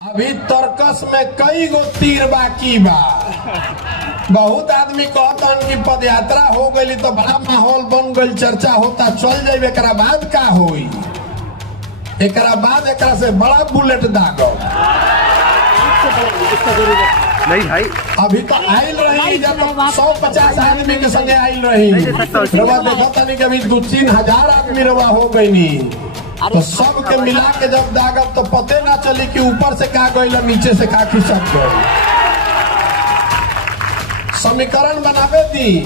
अभी तर्कस में कई गो तीर बाकी बा। बहुत आदमी कहतन कि पद यात्रा हो गई तो बड़ा माहौल बन गई, चर्चा होता, चल जाए। एकरा बाद का होई? एकरा बाद एकरा से बड़ा बुलेट दागो नहीं भाई। अभी तो आयल रही जब 150 आदमी के संगे आयल रही, रवा देखा नहीं कि अभी 2-3 हजार आदमी रवा हो गई नी। तो सब के मिला के जब दागब तो पते ना चली कि ऊपर से का गई नीचे से का खिसक गई। समीकरण बनावे थी,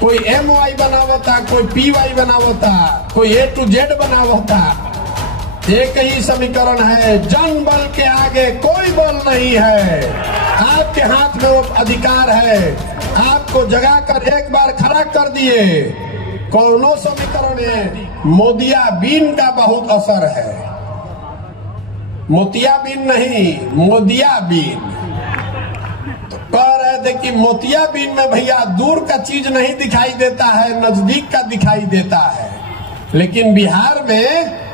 कोई MY बनावता, कोई PY बनावता, कोई A to Z बनावता। एक ही समीकरण है, जन बल के आगे कोई बल नहीं है। आपके हाथ में वो अधिकार है, आपको जगा कर एक बार खड़ा कर दिए। कौनो समीकरण है, मोदियाबीन का बहुत असर है। मोतियाबीन नहीं, मोदियाबीन। तो कह रहे थे कि मोतियाबीन में भैया दूर का चीज नहीं दिखाई देता है, नजदीक का दिखाई देता है। लेकिन बिहार में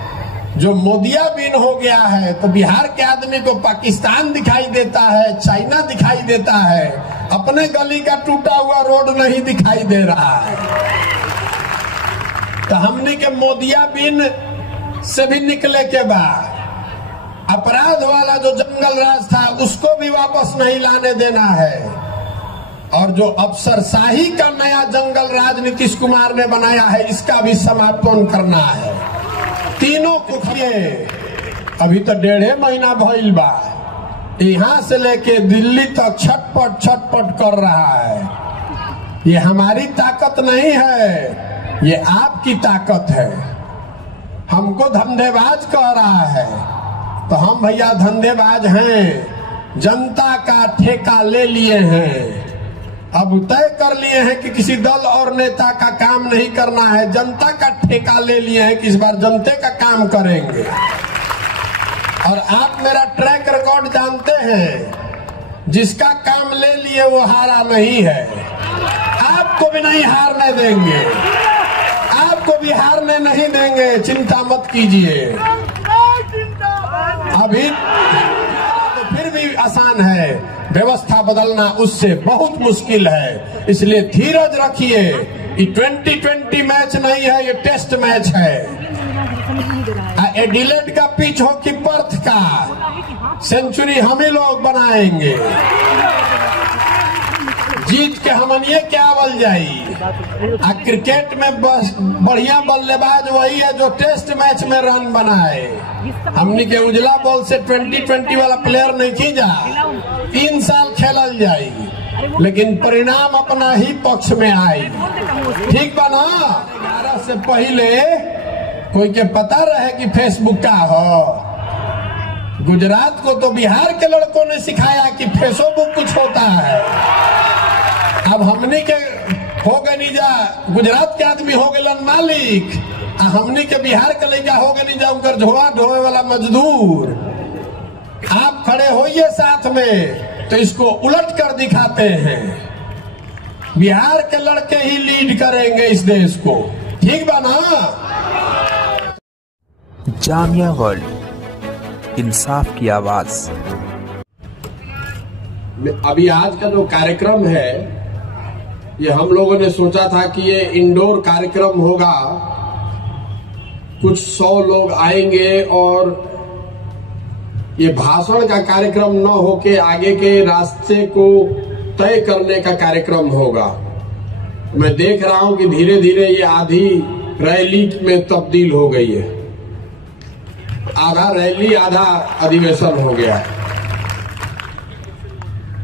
जो मोदियाबीन हो गया है तो बिहार के आदमी को पाकिस्तान दिखाई देता है, चाइना दिखाई देता है, अपने गली का टूटा हुआ रोड नहीं दिखाई दे रहा है। तो हमने के मोदियाबीन से भी निकले के बाद अपराध वाला जो जंगल राज था उसको भी वापस नहीं लाने देना है। और जो अफसरशाही का नया जंगल राज नीतीश कुमार ने बनाया है, इसका भी समापन करना है। तीनों कुखिए अभी तो 1.5 महीना भइल बा, यहाँ से लेके दिल्ली तक छटपट कर रहा है। ये हमारी ताकत नहीं है, ये आपकी ताकत है। हमको धंधेबाज कह रहा है, तो हम भैया धंधेबाज हैं। जनता का ठेका ले लिए हैं, अब तय कर लिए हैं कि किसी दल और नेता का काम नहीं करना है। जनता का ठेका ले लिए हैं कि इस बार जनता का काम करेंगे। और आप मेरा ट्रैक रिकॉर्ड जानते हैं, जिसका काम ले लिए वो हारा नहीं है। आपको भी नहीं हारने देंगे, आपको भी हारने नहीं देंगे, चिंता मत कीजिए। अभी तो फिर भी आसान है, व्यवस्था बदलना उससे बहुत मुश्किल है। इसलिए धीरज रखिए। ये 2020 मैच नहीं है, ये टेस्ट मैच है। एडिलेड का पिच हो कि पर्थ का, सेंचुरी हम ही लोग बनाएंगे। जीत के हमनिए क्या बल जाई। क्रिकेट में बस बढ़िया बल्लेबाज वही है जो टेस्ट मैच में रन बनाए। हमनी के उजला बॉल से 2020 वाला प्लेयर नहीं खींचा। 3 साल खेलल जाई, लेकिन परिणाम अपना ही पक्ष में आई। ठीक बा ना? 11 से पहले कोई के पता रहे कि फेसबुक का हो। गुजरात को तो बिहार के लड़कों ने सिखाया कि फेसबुक कुछ होता है। अब हमनी के हो गए नीजा, गुजरात के आदमी हो गए मालिक, हमनी के बिहार के लड़का हो गए नीजा उनकर झोला ढोए वाला मजदूर। आप खड़े होइए साथ में तो इसको उलट कर दिखाते हैं। बिहार के लड़के ही लीड करेंगे इस देश को। ठीक बा ना? जामिया वर्ल्ड, इंसाफ की आवाज। अभी आज का जो कार्यक्रम है, ये हम लोगों ने सोचा था कि ये इंडोर कार्यक्रम होगा, कुछ 100 लोग आएंगे और ये भाषण का कार्यक्रम न होके आगे के रास्ते को तय करने का कार्यक्रम होगा। मैं देख रहा हूं कि धीरे धीरे ये आधी रैली में तब्दील हो गई है। आधा रैली आधा अधिवेशन हो गया है।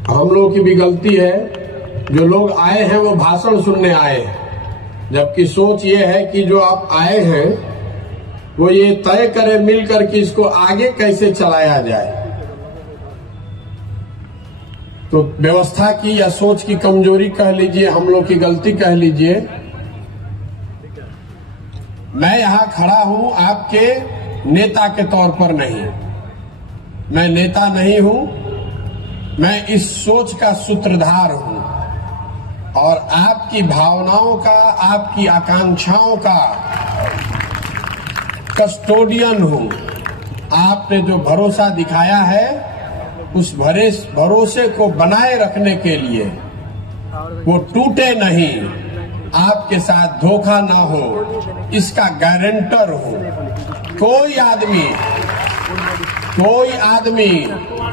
हम लोगों की भी गलती है, जो लोग आए हैं वो भाषण सुनने आए हैं, जबकि सोच ये है कि जो आप आए हैं वो ये तय करें मिलकर कि इसको आगे कैसे चलाया जाए। तो व्यवस्था की या सोच की कमजोरी कह लीजिए, हम लोग की गलती कह लीजिए। मैं यहां खड़ा हूं आपके नेता के तौर पर नहीं, मैं नेता नहीं हूं, मैं इस सोच का सूत्रधार हूं और आपकी भावनाओं का, आपकी आकांक्षाओं का कस्टोडियन हूं। आपने जो भरोसा दिखाया है उस भरोसे को बनाए रखने के लिए, वो टूटे नहीं, आपके साथ धोखा ना हो, इसका गारंटर हो। कोई आदमी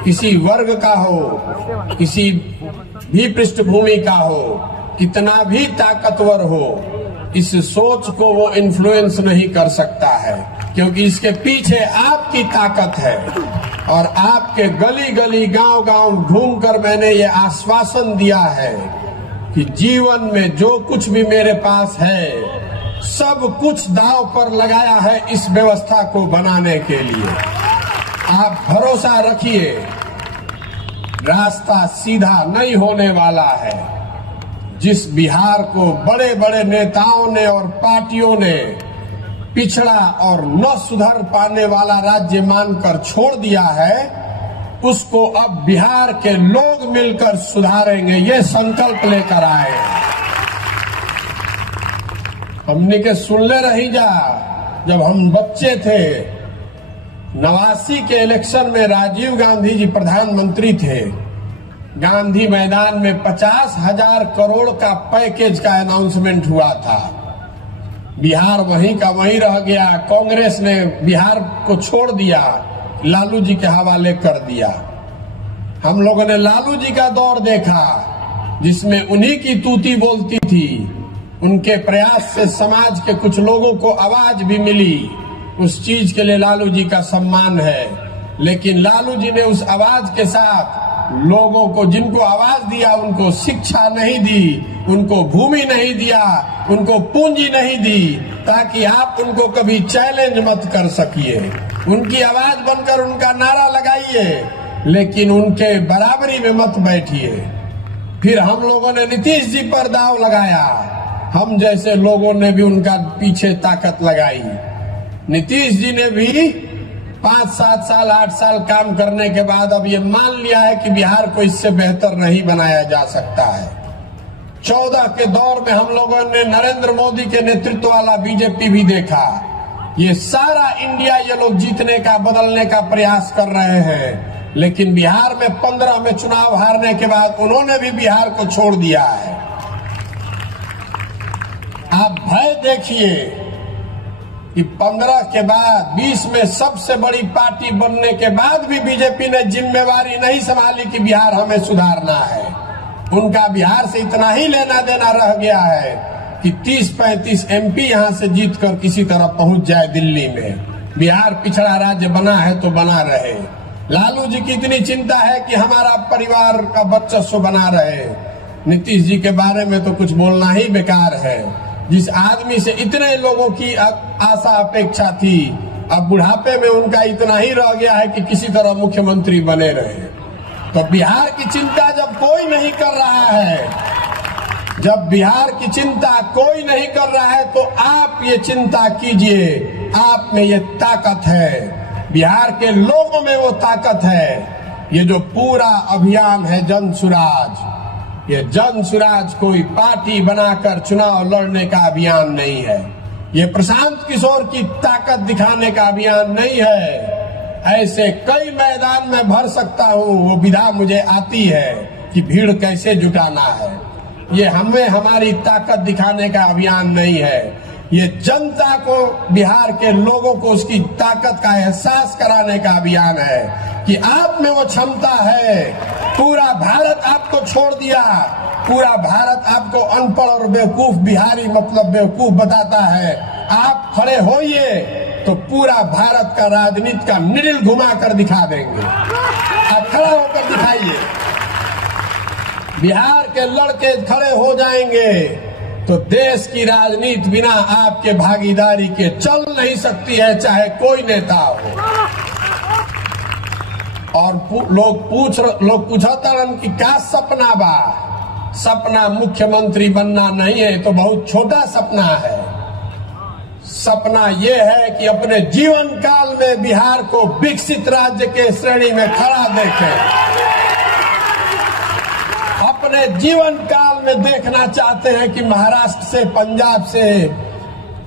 किसी वर्ग का हो, किसी भी पृष्ठभूमि का हो, कितना भी ताकतवर हो, इस सोच को वो इन्फ्लुएंस नहीं कर सकता है, क्योंकि इसके पीछे आपकी ताकत है। और आपके गली गली गांव गांव घूमकर मैंने ये आश्वासन दिया है कि जीवन में जो कुछ भी मेरे पास है, सब कुछ दांव पर लगाया है इस व्यवस्था को बनाने के लिए। आप भरोसा रखिए, रास्ता सीधा नहीं होने वाला है। जिस बिहार को बड़े बड़े नेताओं ने और पार्टियों ने पिछड़ा और न सुधर पाने वाला राज्य मानकर छोड़ दिया है, उसको अब बिहार के लोग मिलकर सुधारेंगे, ये संकल्प लेकर आए। हमने के सुनले रही जा, जब हम बच्चे थे, 89 के इलेक्शन में राजीव गांधी जी प्रधानमंत्री थे। गांधी मैदान में 50,000 करोड़ का पैकेज का अनाउंसमेंट हुआ था। बिहार वहीं का वहीं रह गया। कांग्रेस ने बिहार को छोड़ दिया, लालू जी के हवाले कर दिया। हम लोगों ने लालू जी का दौर देखा, जिसमें उन्हीं की तूती बोलती थी। उनके प्रयास से समाज के कुछ लोगों को आवाज भी मिली। उस चीज के लिए लालू जी का सम्मान है। लेकिन लालू जी ने उस आवाज के साथ लोगों को, जिनको आवाज दिया, उनको शिक्षा नहीं दी, उनको भूमि नहीं दिया, उनको पूंजी नहीं दी, ताकि आप उनको कभी चैलेंज मत कर सकिए। उनकी आवाज बनकर उनका नारा लगाइए, लेकिन उनके बराबरी में मत बैठिए। फिर हम लोगों ने नीतीश जी पर दाव लगाया, हम जैसे लोगों ने भी उनका पीछे ताकत लगाई। नीतीश जी ने भी 5, 7 साल, 8 साल काम करने के बाद अब ये मान लिया है कि बिहार को इससे बेहतर नहीं बनाया जा सकता है। 14 के दौर में हम लोगों ने नरेंद्र मोदी के नेतृत्व वाला बीजेपी भी देखा। ये सारा इंडिया ये लोग जीतने का, बदलने का प्रयास कर रहे हैं, लेकिन बिहार में 15 में चुनाव हारने के बाद उन्होंने भी बिहार को छोड़ दिया है। आप भय देखिए कि 15 के बाद 20 में सबसे बड़ी पार्टी बनने के बाद भी बीजेपी ने जिम्मेवारी नहीं संभाली कि बिहार हमें सुधारना है। उनका बिहार से इतना ही लेना देना रह गया है कि 30-35 एमपी यहां से जीतकर किसी तरह पहुंच जाए दिल्ली में। बिहार पिछड़ा राज्य बना है तो बना रहे। लालू जी की इतनी चिंता है कि हमारा परिवार का वर्चस्व बना रहे। नीतीश जी के बारे में तो कुछ बोलना ही बेकार है। जिस आदमी से इतने लोगों की आशा अपेक्षा थी, अब बुढ़ापे में उनका इतना ही रह गया है कि किसी तरह मुख्यमंत्री बने रहे। तो बिहार की चिंता जब कोई नहीं कर रहा है, जब बिहार की चिंता कोई नहीं कर रहा है, तो आप ये चिंता कीजिए। आप में ये ताकत है, बिहार के लोगों में वो ताकत है। ये जो पूरा अभियान है जन सुराज, ये जन सुराज कोई पार्टी बनाकर चुनाव लड़ने का अभियान नहीं है। ये प्रशांत किशोर की ताकत दिखाने का अभियान नहीं है। ऐसे कई मैदान में भर सकता हूँ, वो विधा मुझे आती है कि भीड़ कैसे जुटाना है। ये हमें हमारी ताकत दिखाने का अभियान नहीं है। ये जनता को, बिहार के लोगों को उसकी ताकत का एहसास कराने का अभियान है कि आप में वो क्षमता है। पूरा भारत आपको छोड़ दिया, पूरा भारत आपको अनपढ़ और बेवकूफ बिहारी मतलब बेवकूफ बताता है। आप खड़े होइए तो पूरा भारत का राजनीति का निडिल घुमा कर दिखा देंगे। आप खड़ा होकर दिखाइए। बिहार के लड़के खड़े हो जाएंगे तो देश की राजनीति बिना आपके भागीदारी के चल नहीं सकती है, चाहे कोई नेता हो। और लोग पूछता रन कि क्या सपना बा। सपना मुख्यमंत्री बनना नहीं है, तो बहुत छोटा सपना है। सपना यह है कि अपने जीवन काल में बिहार को विकसित राज्य के श्रेणी में खड़ा देखें। अपने जीवन काल में देखना चाहते हैं कि महाराष्ट्र से, पंजाब से,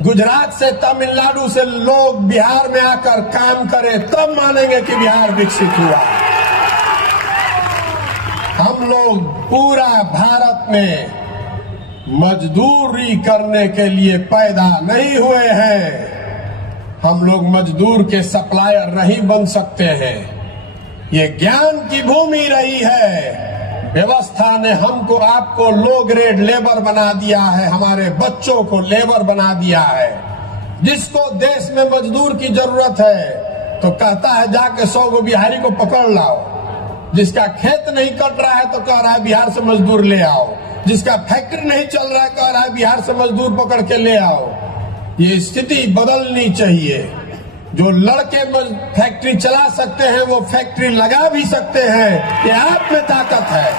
गुजरात से, तमिलनाडु से लोग बिहार में आकर काम करें, तब मानेंगे कि बिहार विकसित हुआ। हम लोग पूरा भारत में मजदूरी करने के लिए पैदा नहीं हुए हैं। हम लोग मजदूर के सप्लायर नहीं बन सकते हैं। ये ज्ञान की भूमि रही है। व्यवस्था ने हमको आपको लो ग्रेड लेबर बना दिया है, हमारे बच्चों को लेबर बना दिया है। जिसको देश में मजदूर की जरूरत है तो कहता है जाके 100 गो बिहारी को पकड़ लाओ। जिसका खेत नहीं कट रहा है तो कह रहा है बिहार से मजदूर ले आओ। जिसका फैक्ट्री नहीं चल रहा है कह रहा है बिहार से मजदूर पकड़ के ले आओ। ये स्थिति बदलनी चाहिए। जो लड़के फैक्ट्री चला सकते हैं वो फैक्ट्री लगा भी सकते हैं। कि आप में ताकत है,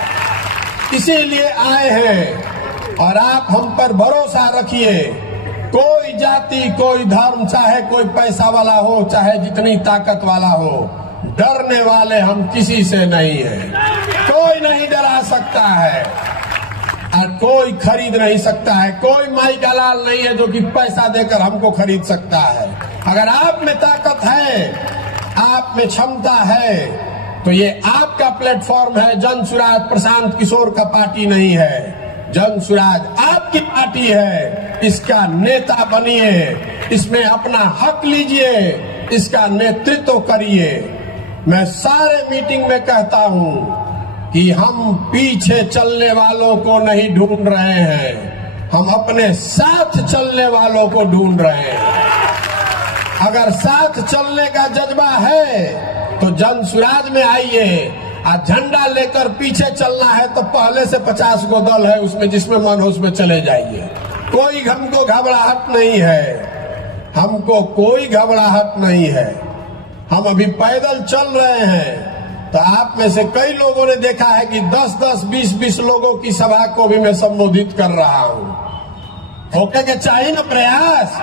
इसीलिए आए हैं। और आप हम पर भरोसा रखिए। कोई जाति, कोई धर्म, चाहे कोई पैसा वाला हो, चाहे जितनी ताकत वाला हो, डरने वाले हम किसी से नहीं हैं। कोई नहीं डरा सकता है और कोई खरीद नहीं सकता है। कोई माई का लाल नहीं है जो कि पैसा देकर हमको खरीद सकता है। अगर आप में ताकत है, आप में क्षमता है, तो ये आपका प्लेटफॉर्म है। जन सुराज प्रशांत किशोर का पार्टी नहीं है। जन सुराज आपकी पार्टी है। इसका नेता बनिए, इसमें अपना हक लीजिए, इसका नेतृत्व करिए। मैं सारे मीटिंग में कहता हूं कि हम पीछे चलने वालों को नहीं ढूंढ रहे हैं, हम अपने साथ चलने वालों को ढूंढ रहे हैं। अगर साथ चलने का जज्बा है तो जन सुराज में आइए। और झंडा लेकर पीछे चलना है तो पहले से 50 गो दल है उसमें, जिसमें मन हो उसमें चले जाइए। कोई हमको घबराहट नहीं है, हमको कोई घबराहट नहीं है। हम अभी पैदल चल रहे हैं। तो आप में से कई लोगों ने देखा है कि 10-10, 20-20 लोगों की सभा को भी मैं संबोधित कर रहा हूं। होके के चाहिए ना प्रयास।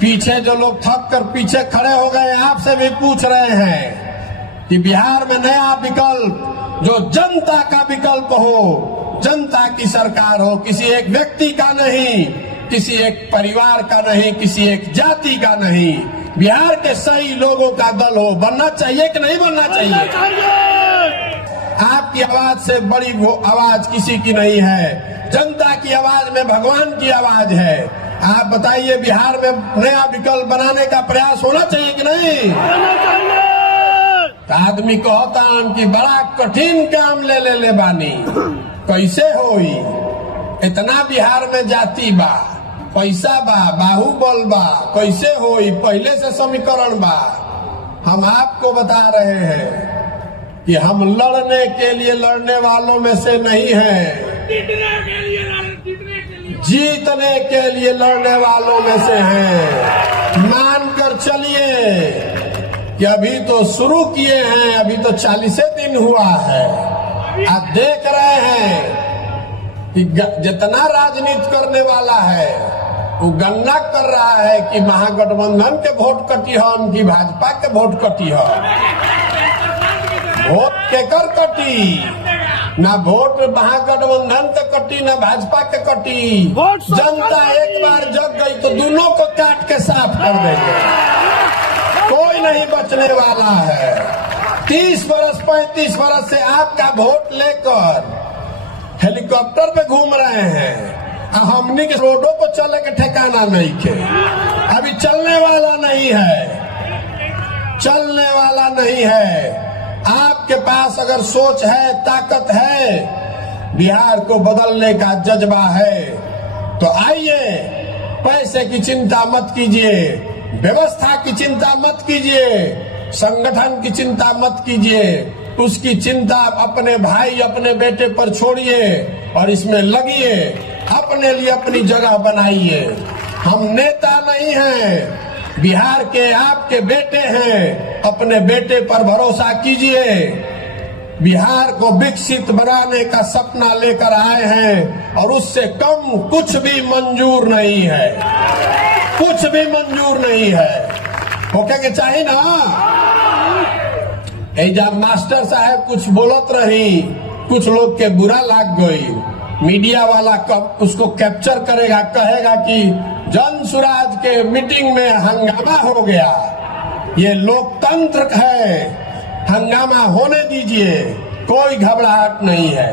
पीछे जो लोग थक कर पीछे खड़े हो गए, आपसे भी पूछ रहे हैं कि बिहार में नया विकल्प, जो जनता का विकल्प हो, जनता की सरकार हो, किसी एक व्यक्ति का नहीं, किसी एक परिवार का नहीं, किसी एक जाति का नहीं, बिहार के सही लोगों का दल हो। बनना चाहिए कि नहीं बनना चाहिए? आपकी आवाज से बड़ी वो आवाज किसी की नहीं है। जनता की आवाज में भगवान की आवाज है। आप बताइए, बिहार में नया विकल्प बनाने का प्रयास होना चाहिए कि नहीं? आदमी कहता कि बड़ा कठिन काम ले बानी, कैसे होई? इतना बिहार में जाति बा, पैसा बा, बाहुबल बा, कैसे होई? पहले से समीकरण बा। हम आपको बता रहे हैं कि हम लड़ने के लिए लड़ने वालों में से नहीं हैं, जीतने के लिए लड़ने वालों में से हैं। मानकर चलिए कि अभी तो शुरू किए हैं, अभी तो 40 दिन हुआ है। आप देख रहे हैं कि जितना राजनीति करने वाला है वो गणना कर रहा है कि महागठबंधन के वोट कटी हम कि भाजपा के वोट कटी हम। वोट केकर कटी? ना वोट महागठबंधन के कटी, ना भाजपा के कटी। जनता एक बार जग गई तो दोनों को काट के साफ कर देंगे। कोई नहीं बचने वाला है। 30 वर्ष 35 वर्ष से आपका वोट लेकर हेलीकॉप्टर पे घूम रहे हैं। हमनी के रोडों पर चले के ठिकाना नहीं के। अभी चलने वाला नहीं है, चलने वाला नहीं है। आपके पास अगर सोच है, ताकत है, बिहार को बदलने का जज्बा है तो आइए। पैसे की चिंता मत कीजिए, व्यवस्था की चिंता मत कीजिए, संगठन की चिंता मत कीजिए। उसकी चिंता अपने भाई, अपने बेटे पर छोड़िए और इसमें लगिए। अपने लिए अपनी जगह बनाइए। हम नेता नहीं हैं, बिहार के आपके बेटे हैं। अपने बेटे पर भरोसा कीजिए। बिहार को विकसित बनाने का सपना लेकर आए हैं और उससे कम कुछ भी मंजूर नहीं है, कुछ भी मंजूर नहीं है। होके के चाहिए ना। जब मास्टर साहब कुछ बोलत रही, कुछ लोग के बुरा लाग गई, मीडिया वाला उसको कैप्चर करेगा, कहेगा कि जन सुराज के मीटिंग में हंगामा हो गया। ये लोकतंत्र है, हंगामा होने दीजिए। कोई घबराहट नहीं है।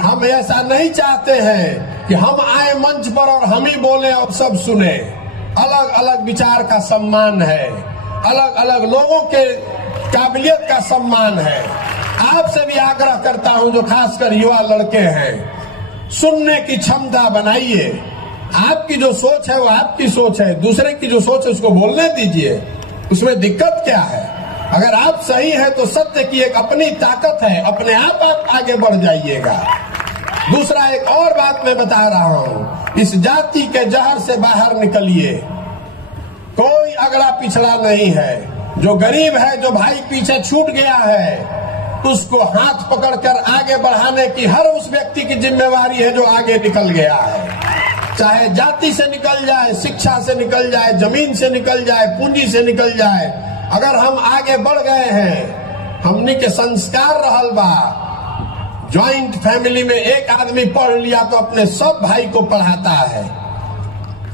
हम ऐसा नहीं चाहते हैं कि हम आए मंच पर और हम ही बोले और सब सुने। अलग अलग विचार का सम्मान है, अलग अलग लोगों के काबिलियत का सम्मान है। आपसे भी आग्रह करता हूं जो खासकर युवा लड़के हैं, सुनने की क्षमता बनाइए। आपकी जो सोच है वो आपकी सोच है, दूसरे की जो सोच है उसको बोलने दीजिए, उसमें दिक्कत क्या है। अगर आप सही है तो सत्य की एक अपनी ताकत है, अपने आप आगे बढ़ जाइएगा। दूसरा एक और बात मैं बता रहा हूं, इस जाति के जहर से बाहर निकलिए। कोई अगड़ा पिछड़ा नहीं है। जो गरीब है, जो भाई पीछे छूट गया है, उसको हाथ पकड़कर आगे बढ़ाने की हर उस व्यक्ति की जिम्मेवारी है जो आगे निकल गया है। चाहे जाति से निकल जाए, शिक्षा से निकल जाए, जमीन से निकल जाए, पूंजी से निकल जाए, अगर हम आगे बढ़ गए हैं, हमनी के संस्कार रहल बा। ज्वाइंट फैमिली में एक आदमी पढ़ लिया तो अपने सब भाई को पढ़ाता है।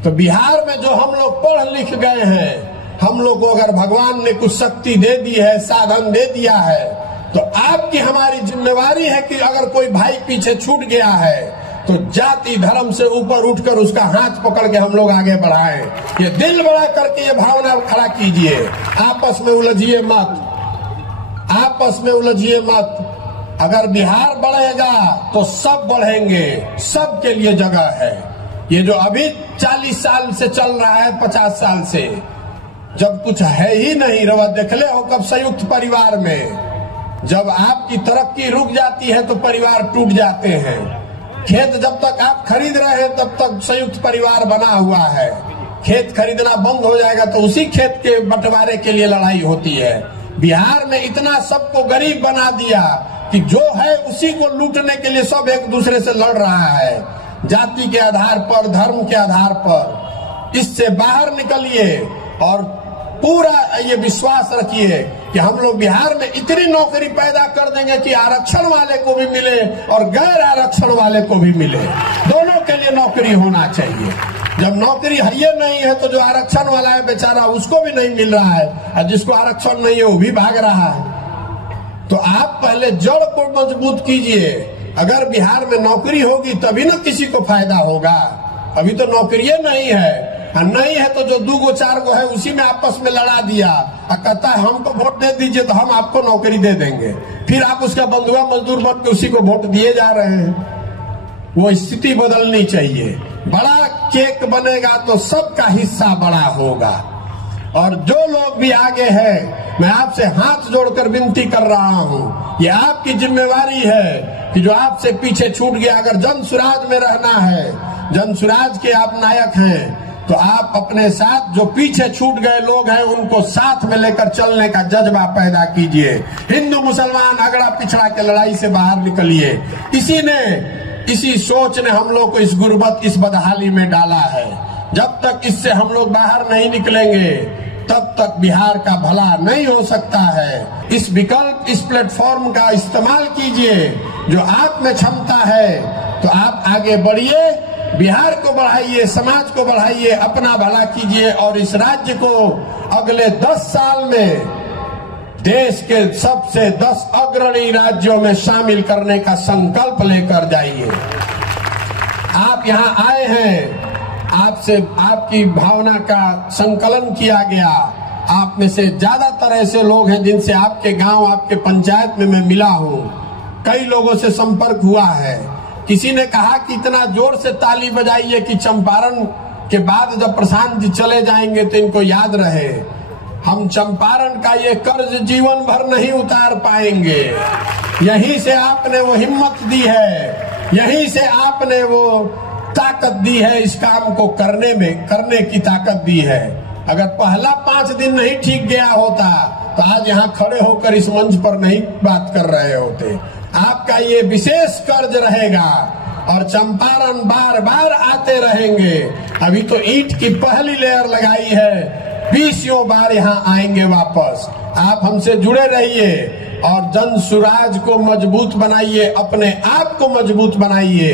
तो बिहार में जो हम लोग पढ़ लिख गए हैं, हम लोग को अगर भगवान ने कुछ शक्ति दे दी है, साधन दे दिया है, तो आपकी हमारी जिम्मेवारी है कि अगर कोई भाई पीछे छूट गया है तो जाति धर्म से ऊपर उठकर उसका हाथ पकड़ के हम लोग आगे बढ़ाएं। ये दिल बड़ा करके ये भावना खड़ा कीजिए। आपस में उलझिए मत, आपस में उलझिए मत। अगर बिहार बढ़ेगा तो सब बढ़ेंगे, सबके लिए जगह है। ये जो अभी 40 साल से चल रहा है, 50 साल से, जब कुछ है ही नहीं, रवा देखले हो कब संयुक्त परिवार में जब आपकी तरक्की रुक जाती है तो परिवार टूट जाते हैं। खेत जब तक आप खरीद रहे हैं तब तक संयुक्त परिवार बना हुआ है। खेत खरीदना बंद हो जाएगा तो उसी खेत के बंटवारे के लिए लड़ाई होती है। बिहार में इतना सबको गरीब बना दिया कि जो है उसी को लूटने के लिए सब एक दूसरे से लड़ रहा है, जाति के आधार पर, धर्म के आधार पर। इससे बाहर निकलिए और पूरा ये विश्वास रखिए कि हम लोग बिहार में इतनी नौकरी पैदा कर देंगे कि आरक्षण वाले को भी मिले और गैर आरक्षण वाले को भी मिले। दोनों के लिए नौकरी होना चाहिए। जब नौकरी है नहीं है तो जो आरक्षण वाला है बेचारा, उसको भी नहीं मिल रहा है, और जिसको आरक्षण नहीं है वो भी भाग रहा है। तो आप पहले जड़ को मजबूत कीजिए। अगर बिहार में नौकरी होगी तभी ना किसी को फायदा होगा। अभी तो नौकरी नहीं है, नहीं है तो जो 2 गो 4 गो है उसी में आपस में लड़ा दिया और कहता है हमको वोट दे दीजिए तो हम आपको नौकरी दे देंगे। फिर आप उसका बंधुआ मजदूर बन के उसी को वोट दिए जा रहे हैं। वो स्थिति बदलनी चाहिए। बड़ा केक बनेगा तो सबका हिस्सा बड़ा होगा। और जो लोग भी आगे हैं, मैं आपसे हाथ जोड़कर विनती कर रहा हूं, ये आपकी जिम्मेवारी है कि जो आपसे पीछे छूट गया, अगर जन सुराज में रहना है, जन सुराज के आप नायक हैं, तो आप अपने साथ जो पीछे छूट गए लोग हैं उनको साथ में लेकर चलने का जज्बा पैदा कीजिए। हिंदू मुसलमान अगड़ा पिछड़ा के लड़ाई से बाहर निकलिए। इसी सोच ने हम लोग को इस गुर्बत, इस बदहाली में डाला है। जब तक इससे हम लोग बाहर नहीं निकलेंगे तब तक बिहार का भला नहीं हो सकता है। इस विकल्प, इस प्लेटफॉर्म का इस्तेमाल कीजिए। जो आप में क्षमता है तो आप आगे बढ़िए, बिहार को बढ़ाइए, समाज को बढ़ाइए, अपना भला कीजिए और इस राज्य को अगले 10 साल में देश के सबसे 10 अग्रणी राज्यों में शामिल करने का संकल्प लेकर जाइए। आप यहाँ आए हैं, आपसे आपकी भावना का संकलन किया गया। आप में से ज्यादातर ऐसे लोग हैं जिनसे आपके गांव, आपके पंचायत में मैं मिला हूं। कई लोगों से संपर्क हुआ है। किसी ने कहा कि इतना जोर से ताली बजाइए कि चंपारण के बाद जब प्रशांत जी चले जाएंगे तो इनको याद रहे। हम चंपारण का ये कर्ज जीवन भर नहीं उतार पाएंगे। यहीं से आपने वो हिम्मत दी है, यहीं से आपने वो ताकत दी है, इस काम को करने की ताकत दी है। अगर पहला 5 दिन नहीं ठीक गया होता तो आज यहाँ खड़े होकर इस मंच पर नहीं बात कर रहे होते। आपका ये विशेष कर्ज रहेगा और चंपारण बार बार आते रहेंगे। अभी तो ईंट की पहली लेयर लगाई है, 20 बार यहाँ आएंगे वापस। आप हमसे जुड़े रहिए और जन सुराज को मजबूत बनाइए, अपने आप को मजबूत बनाइए।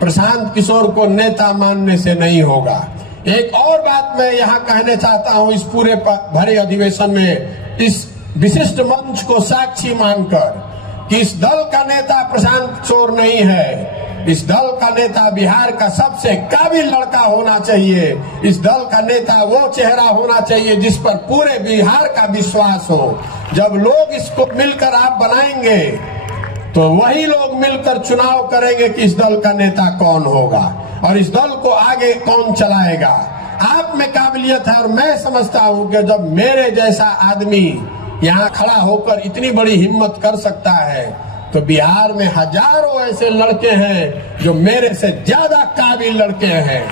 प्रशांत किशोर को नेता मानने से नहीं होगा। एक और बात मैं यहाँ कहना चाहता हूँ, इस पूरे भरे अधिवेशन में, इस विशिष्ट मंच को साक्षी मानकर, कि इस दल का नेता प्रशांत किशोर नहीं है, इस दल का नेता बिहार का सबसे काबिल लड़का होना चाहिए। इस दल का नेता वो चेहरा होना चाहिए जिस पर पूरे बिहार का विश्वास हो। जब लोग इसको मिलकर आप बनाएंगे तो वही लोग मिलकर चुनाव करेंगे कि इस दल का नेता कौन होगा और इस दल को आगे कौन चलाएगा। आप में काबिलियत है और मैं समझता हूं कि जब मेरे जैसा आदमी यहाँ खड़ा होकर इतनी बड़ी हिम्मत कर सकता है तो बिहार में हजारों ऐसे लड़के हैं जो मेरे से ज्यादा काबिल लड़के हैं।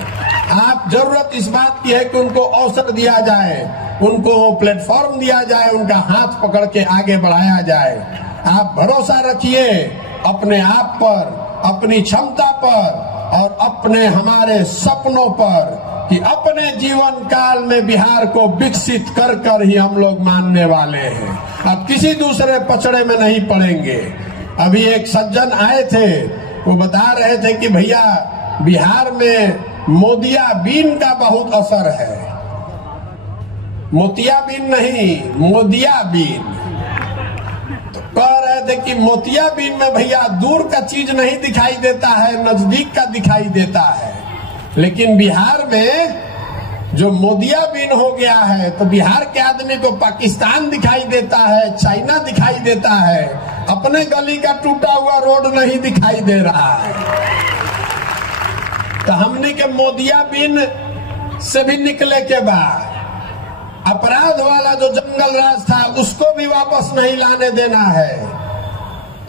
आप जरूरत इस बात की है कि उनको अवसर दिया जाए, उनको प्लेटफॉर्म दिया जाए, उनका हाथ पकड़ के आगे बढ़ाया जाए। आप भरोसा रखिए अपने आप पर, अपनी क्षमता पर और अपने हमारे सपनों पर कि अपने जीवन काल में बिहार को विकसित कर कर ही हम लोग मानने वाले हैं। अब किसी दूसरे पचड़े में नहीं पड़ेंगे। अभी एक सज्जन आए थे, वो बता रहे थे कि भैया बिहार में मोदियाबीन का बहुत असर है। मोतियाबीन नहीं, मोदियाबीन। तो कह रहे थे कि मोतियाबीन में भैया दूर का चीज नहीं दिखाई देता है, नजदीक का दिखाई देता है। लेकिन बिहार में जो मोदियाबीन हो गया है तो बिहार के आदमी को पाकिस्तान दिखाई देता है, चाइना दिखाई देता है, अपने गली का टूटा हुआ रोड नहीं दिखाई दे रहा है। तो हमने के मोदियाबीन से भी निकले के बाद अपराध वाला जो जंगल राज था उसको भी वापस नहीं लाने देना है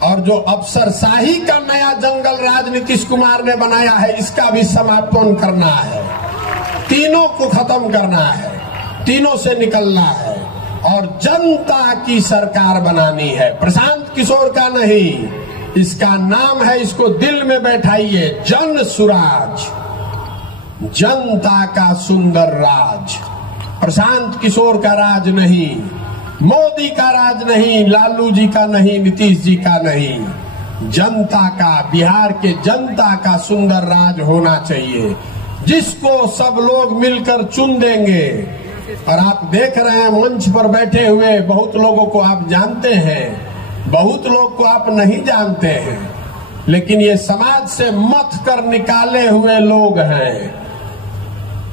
और जो अफसरशाही का नया जंगल राज नीतीश कुमार ने बनाया है इसका भी समापन करना है। तीनों को खत्म करना है, तीनों से निकलना है और जनता की सरकार बनानी है, प्रशांत किशोर का नहीं। इसका नाम है, इसको दिल में बैठाइए, जन सुराज, जनता का सुंदर राज। प्रशांत किशोर का राज नहीं, मोदी का राज नहीं, लालू जी का नहीं, नीतीश जी का नहीं, जनता का, बिहार के जनता का सुंदर राज होना चाहिए जिसको सब लोग मिलकर चुन देंगे। और आप देख रहे हैं मंच पर बैठे हुए बहुत लोगों को आप जानते हैं, बहुत लोग को आप नहीं जानते हैं, लेकिन ये समाज से मथ कर निकाले हुए लोग हैं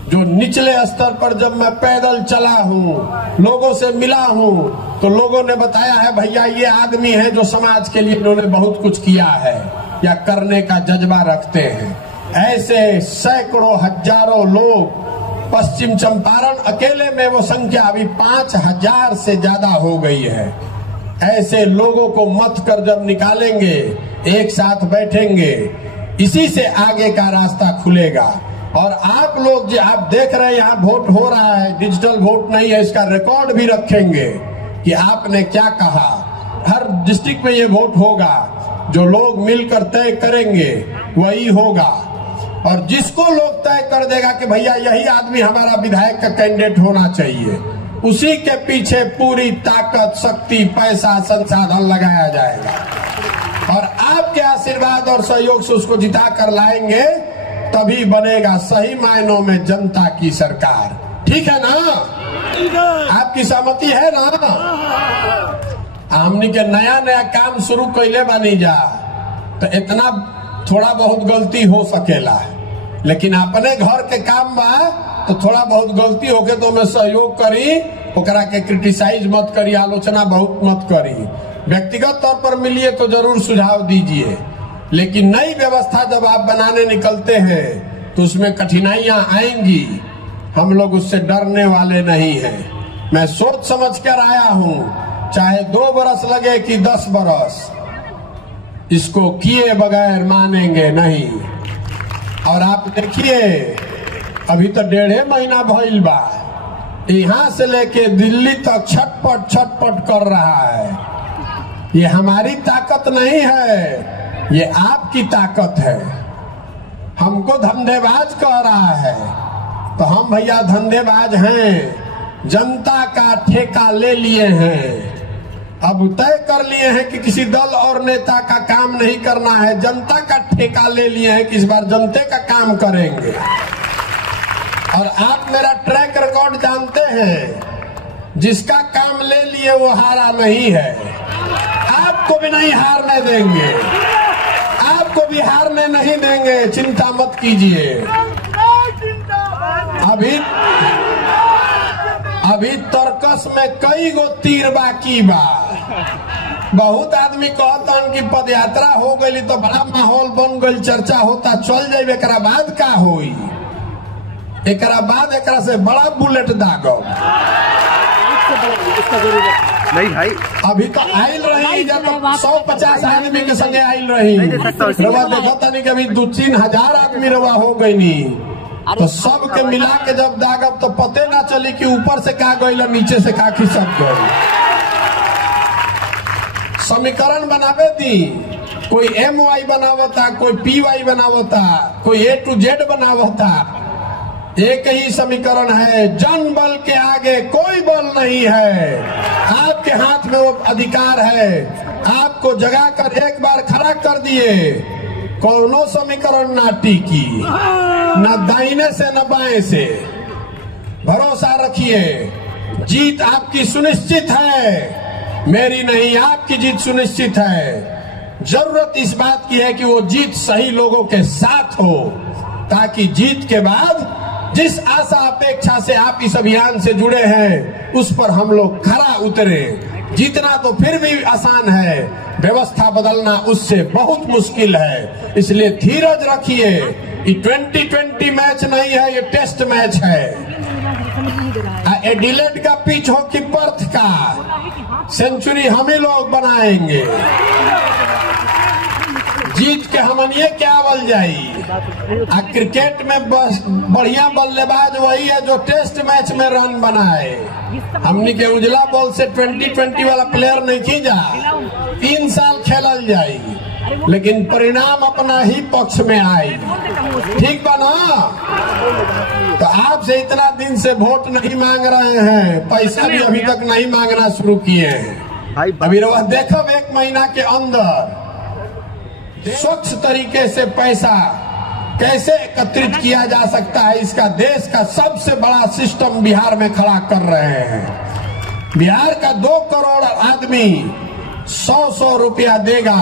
जो निचले स्तर पर जब मैं पैदल चला हूँ, लोगों से मिला हूँ तो लोगों ने बताया है भैया ये आदमी है जो समाज के लिए इन्होंने बहुत कुछ किया है या करने का जज्बा रखते हैं। ऐसे सैकड़ों हजारों लोग, पश्चिम चंपारण अकेले में वो संख्या अभी 5000 से ज्यादा हो गई है। ऐसे लोगों को मत कर जब निकालेंगे, एक साथ बैठेंगे, इसी से आगे का रास्ता खुलेगा। और आप लोग जो आप देख रहे हैं यहाँ वोट हो रहा है, डिजिटल वोट नहीं है, इसका रिकॉर्ड भी रखेंगे कि आपने क्या कहा। हर डिस्ट्रिक्ट में ये वोट होगा, जो लोग मिलकर तय करेंगे वही होगा और जिसको लोग तय कर देगा कि भैया यही आदमी हमारा विधायक का कैंडिडेट होना चाहिए, उसी के पीछे पूरी ताकत, शक्ति, पैसा, संसाधन लगाया जाएगा और आपके आशीर्वाद और सहयोग से उसको जिता कर लाएंगे, तभी बनेगा सही मायनों में जनता की सरकार। ठीक है ना? आपकी सहमति है ना? हमने के नया नया काम शुरू कैले बानी जा तो इतना थोड़ा बहुत गलती हो सकेला, लेकिन अपने घर के काम बा तो थोड़ा बहुत गलती होके तो मैं सहयोग करी, ओकरा के क्रिटिसाइज मत करी, आलोचना बहुत मत करी। व्यक्तिगत तौर पर मिलिए तो जरूर सुझाव दीजिए, लेकिन नई व्यवस्था जब आप बनाने निकलते हैं तो उसमें कठिनाइयां आएंगी। हम लोग उससे डरने वाले नहीं हैं। मैं सोच समझ कर आया हूं, चाहे 2 बरस लगे कि 10 बरस, इसको किए बगैर मानेंगे नहीं। और आप देखिए अभी तो 1.5 महीना भइल बा, यहाँ से लेके दिल्ली तक छटपट छटपट कर रहा है। ये हमारी ताकत नहीं है, ये आपकी ताकत है। हमको धंधेबाज कह रहा है तो हम भैया धंधेबाज हैं, जनता का ठेका ले लिए हैं। अब तय कर लिए हैं कि किसी दल और नेता का काम नहीं करना है, जनता का ठेका ले लिए हैं कि इस बार जनता का काम करेंगे। और आप मेरा ट्रैक रिकॉर्ड जानते हैं, जिसका काम ले लिए वो हारा नहीं है। आपको भी नहीं हारने देंगे, आपको भी हारने नहीं देंगे, चिंता मत कीजिए। अभी तर्कस में कई गो तीर बाकी बा। बहुत आदमी कहतन कि पद यात्रा हो गई तो बड़ा माहौल बन गई, चर्चा होता, चल जाए, एकरा बाद का होई? एकरा बाद एकरा से बड़ा बुलेट दागब। नहीं भाई, अभी तो आयल रही, जब 150 आदमी के संगे आयल रही, रवा देखा नहीं कि अभी 2-3 हजार आदमी रवा हो गई नी, तो सब के मिला के जब दागब तो पते ना चली कि ऊपर से का गई नीचे से का खिसक गई। समीकरण बनावे दी, कोई MY बनावता, कोई PY बनावता, कोई A to Z बनावता, एक ही समीकरण है, जन बल के आगे कोई बल नहीं है। आपके हाथ में वो अधिकार है, आपको जगा कर एक बार खड़ा कर दिए, कौनो समीकरण ना टिकी, न दाहिने से न बाएं से। भरोसा रखिए, जीत आपकी सुनिश्चित है, मेरी नहीं, आपकी जीत सुनिश्चित है। जरूरत इस बात की है कि वो जीत सही लोगों के साथ हो, ताकि जीत के बाद जिस आशा अपेक्षा से आप इस अभियान से जुड़े हैं उस पर हम लोग खरा उतरे। जीतना तो फिर भी आसान है, व्यवस्था बदलना उससे बहुत मुश्किल है। इसलिए धीरज रखिए, ये 2020 मैच नहीं है, ये टेस्ट मैच है। एडिलेड का पिच हो कि पर्थ का, सेंचुरी हम ही लोग बनाएंगे। जीत के हमनिए क्या बल जाई। क्रिकेट में बस बढ़िया बल्लेबाज वही है जो टेस्ट मैच में रन बनाए। हमनी के उजला बॉल से 2020 वाला प्लेयर नहीं खींचा, 3 साल खेलल जाई, लेकिन परिणाम अपना ही पक्ष में आई। ठीक बा ना? तो आपसे इतना दिन से वोट नहीं मांग रहे हैं, पैसा भी अभी तक नहीं मांगना शुरू किए हैं। अभी रवा देखो 1 महीना के अंदर स्वच्छ तरीके से पैसा कैसे एकत्रित किया जा सकता है, इसका देश का सबसे बड़ा सिस्टम बिहार में खड़ा कर रहे हैं। बिहार का 2 करोड़ आदमी 100 रुपया देगा,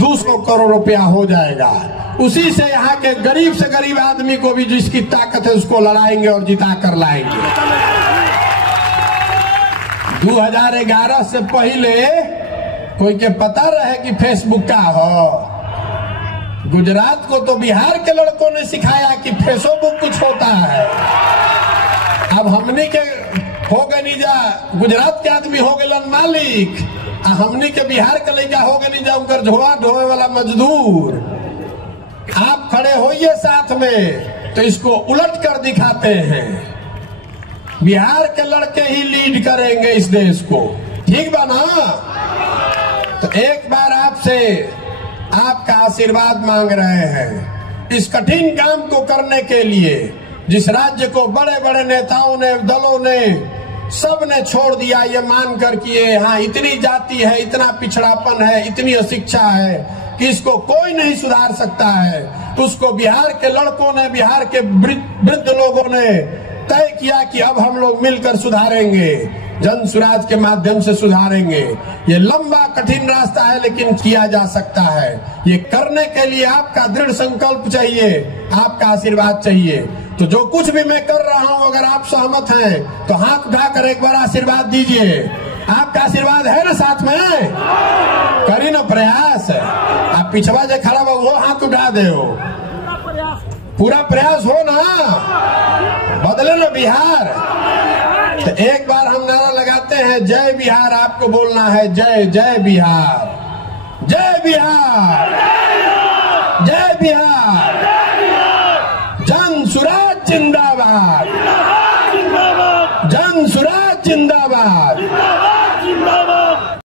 200 करोड़ रुपया हो जाएगा। उसी से यहाँ के गरीब से गरीब आदमी को भी जिसकी ताकत है उसको लड़ाएंगे और जिता कर लाएंगे। 2011 से पहले कोई के पता रहे कि फेसबुक का हो? गुजरात को तो बिहार के लड़कों ने सिखाया कि फेसबुक कुछ होता है। अब हमने के हो गए नीजा, गुजरात के आदमी हो गए मालिक, हमने के बिहार के लड़का हो गए नीजा उनकर झोला ढोए वाला मजदूर। आप खड़े होइए साथ में तो इसको उलट कर दिखाते हैं। बिहार के लड़के ही लीड करेंगे इस देश को। ठीक बा ना? तो एक बार आपसे आपका आशीर्वाद मांग रहे हैं इस कठिन काम को करने के लिए, जिस राज्य को बड़े बड़े नेताओं ने, दलों ने, सब ने छोड़ दिया ये मानकर कि ये यहाँ इतनी जाति है, इतना पिछड़ापन है, इतनी अशिक्षा है कि इसको कोई नहीं सुधार सकता है। उसको बिहार के लड़कों ने, बिहार के वृद्ध लोगों ने तय किया कि अब हम लोग मिलकर सुधारेंगे, जन सुराज के माध्यम से सुधारेंगे। ये लंबा कठिन रास्ता है लेकिन किया जा सकता है। ये करने के लिए आपका दृढ़ संकल्प चाहिए, आपका आशीर्वाद चाहिए। तो जो कुछ भी मैं कर रहा हूं, अगर आप सहमत हैं तो हाथ उठाकर एक बार आशीर्वाद दीजिए। आपका आशीर्वाद है ना साथ में? करी ना प्रयास। आप पिछवा जो खड़ा हो वो हाथ उठा दे, पूरा प्रयास हो ना, बदले ना बिहार। तो एक बार हम नारा लगाते हैं, जय बिहार। आपको बोलना है जय जय बिहार, जय बिहार, जय बिहार, जन सुराज जिंदाबाद, जन सुराज जिंदाबाद।